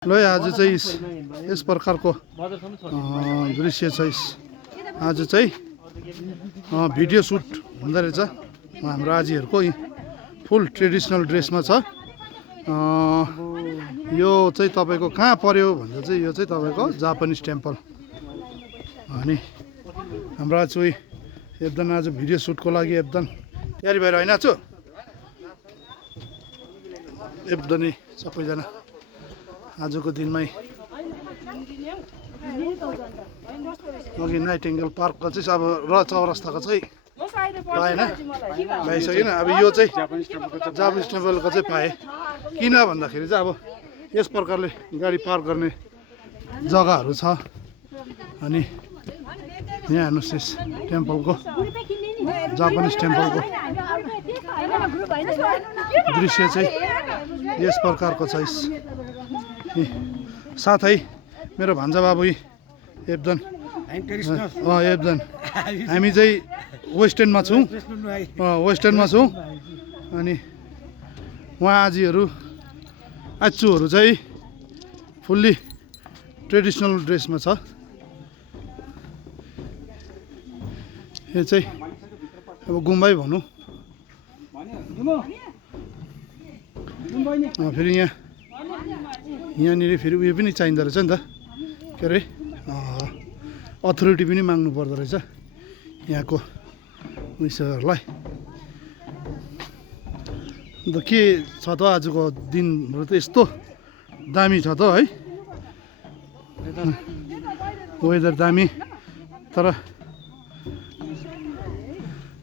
ल आज चाहिँ यस प्रकारको दृश्य चाहिँ आज चाहिँ भिडियो सुट हुँदो रहेछ हाम्रो आजीहरूको फुल ट्रेडिसनल ड्रेसमा छ। यो चाहिँ तपाईँको कहाँ पर्यो भन्दा चाहिँ यो चाहिँ तपाईँको जापानिज टेम्पल अनि हाम्रो आज एकदम आज भिडियो सुटको लागि एकदम तयारी भएर होइन छु एकदमै सबैजना आजको दिनमै अघि नाइटिङ्गेल पार्कको चाहिँ अब र चौरस्ताको चाहिँ पाएन पाइसकेन। अब यो चाहिँ जापानिज टेम्पलको चाहिँ पाएँ किन भन्दाखेरि चाहिँ अब यस प्रकारले गाडी पार्क गर्ने जग्गाहरू छ अनि यहाँ हेर्नुहोस् यस टेम्पलको जापानिज टेम्पलको दृश्य चाहिँ यस प्रकारको छ। साथै मेरो भान्जा बाबु एकदम हामी चाहिँ वेस्टर्नमा छौँ अनि उहाँ आजीहरू आचुहरू चाहिँ फुल्ली ट्रेडिसनल ड्रेसमा छ। यो चाहिँ अब गुम्बै भनौँ फेरि यहाँनिर फेरि उयो पनि चाहिँदो रहेछ नि त के अरे अथोरिटी पनि माग्नु पर्दो रहेछ यहाँको उयसहरूलाई। अन्त के छ त आजको दिनहरू त यस्तो दामी छ त है वेदर दामी तर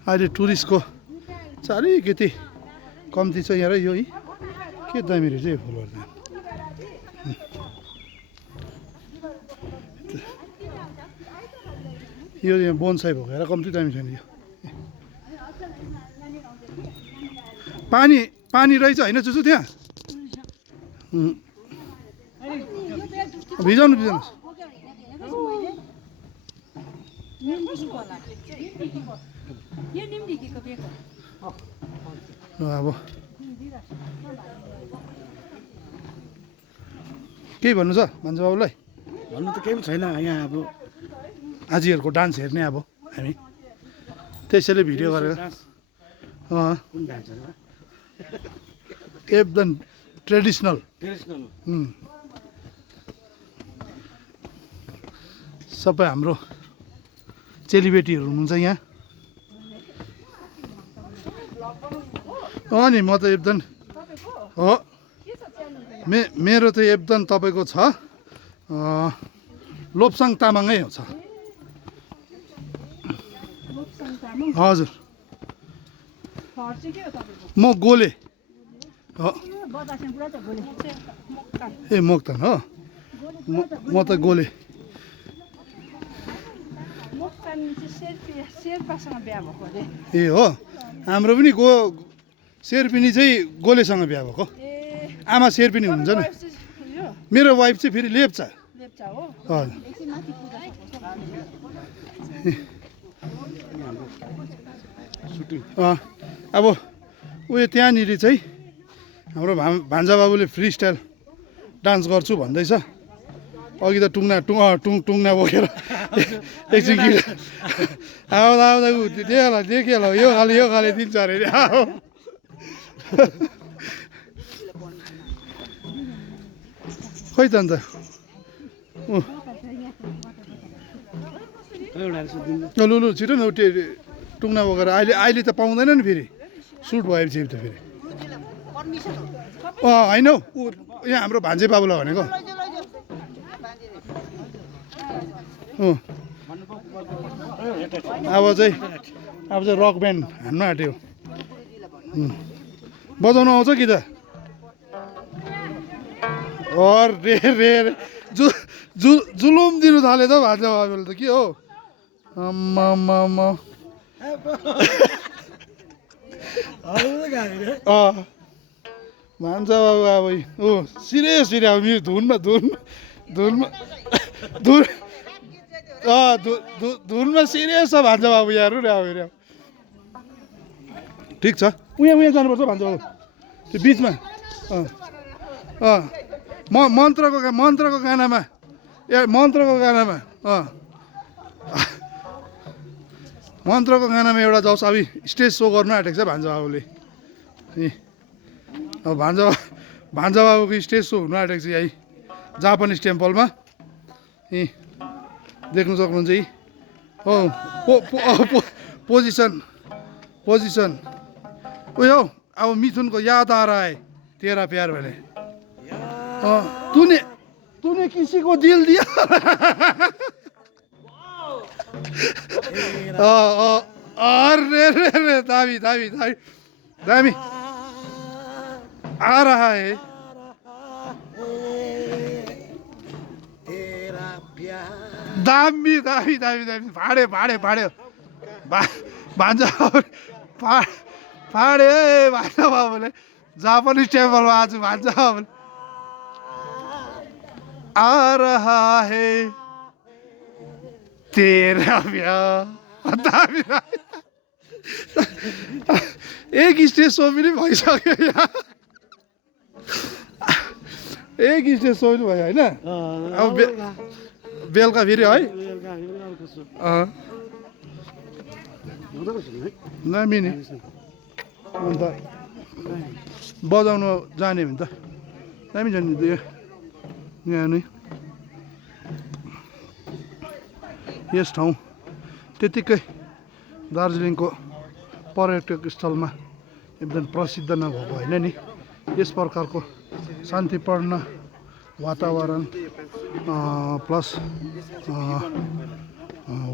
अहिले टुरिस्टको चाहिँ अलिकति कम्ती छ यहाँ र यो के दामी रहेछ यो फुलहरू त यो यहाँ बोनसाई भएको हेर कम्ती दामी छैन यो पानी रहेछ होइन चुचु त्यहाँ भिजाउनुहोस् अब केही भन्नु छ भान्जा बाबुलाई? भन्नु त केही पनि छैन यहाँ अब आजीहरूको डान्स हेर्ने अब हामी त्यसैले भिडियो गरेर एकदम ट्रेडिसनल सबै हाम्रो चेलीबेटीहरू हुनुहुन्छ यहाँ। नि म त एकदम हो मेरो त एकदम तपाईँको छ लोप्साङ तामाङै छ हजुर म गोले हो ए मोक्तान हो म त गोले ए हो हाम्रो पनि शेर्पिनी चाहिँ गोलेसँग बिहा भएको आमा शेर्पिनी हुनुहुन्छ नि मेरो वाइफ चाहिँ फेरि लेप्चा हजुर अब उयो त्यहाँनिर चाहिँ हाम्रो भान्जा बाबुले फ्री स्टाइल डान्स गर्छु भन्दैछ अघि त टुङ्ना बोकेर एकछिन आउँदा देखेल यो खाले दिन्छ अरे खोइ त अन्त लु छिटो न टुङ्ना बोकेर अहिले त पाउँदैन नि फेरि सुट भएपछि त फेरि होइन हौ यहाँ हाम्रो भान्जे बाबुलाई भनेको अब चाहिँ रक ब्यान्ड हान्नु आँट्यो बजाउनु आउँछ कि त रे जुलुम दिनु थाल्यो त भान्जा बाबुले त के हो भान्जा बाबु अब सिरियस अब धुनमा सिरियस छ भान्जा बाबु यहाँ अब ठिक छ उहाँ जानुपर्छ भान्जा बाबु त्यो बिचमा मन्त्रको गानामा मन्त्रको गानामा एउटा जाओस् अब स्टेज सो गर्नु आँटेको छ भान्जा बाबुले अब भान्जा बाबुको स्टेज सो हुनु आँटेको छ यही जापानिज टेम्पलमा देख्नु सक्नुहुन्छ यी हो पोजिसन उयो अब मिथुनको याद आ रहा है तेरा प्यार भने तूने किसी को दिल दिया अरे दामी आ रहा है दामी फाड्यो भान्जा फाड्यो भान्जा बाबुले जापानिज टेम्पलमा आज भान्जा बाबुले आ रहा है तेरा प्यार दामी एक स्टेज सो पनि भइसक्यो यहाँ एक स्टेज सो पनि भयो होइन अब बेलुका फेरि है दामी नि अन्त बजाउनु जाने भने त दामी जाने त यहाँ नै यस ठाउँ त्यतिकै दार्जिलिङको पर्यटक स्थलमा एकदम प्रसिद्ध नभएको होइन नि यस प्रकारको शान्तिपूर्ण वातावरण प्लस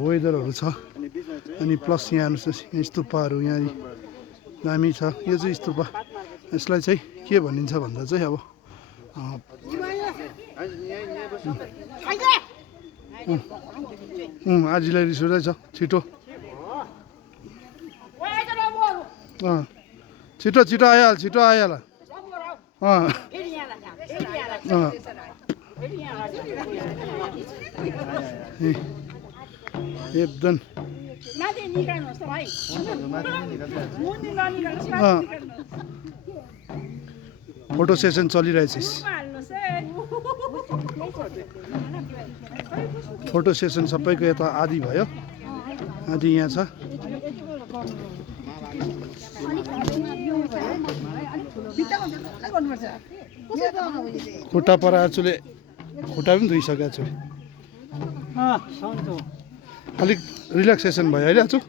वेदरहरू छ अनि प्लस यहाँ हेर्नुहोस् यहाँ स्तुपाहरू यहाँ दामी छ यो चाहिँ स्तुपा यसलाई चाहिँ के भनिन्छ भन्दा चाहिँ अब आजीलाई रिस उठ्दैछ छिटो छिटो आइहाल एकदम फोटो सेसन चलिरहेछ फोटो सेसन सबैको यता आदि भयो आदि यहाँ छ खुट्टा पर आचुले खुट्टा पनि धोइसक्यो छु अलिक रिल्याक्सेसन भयो अहिले आचु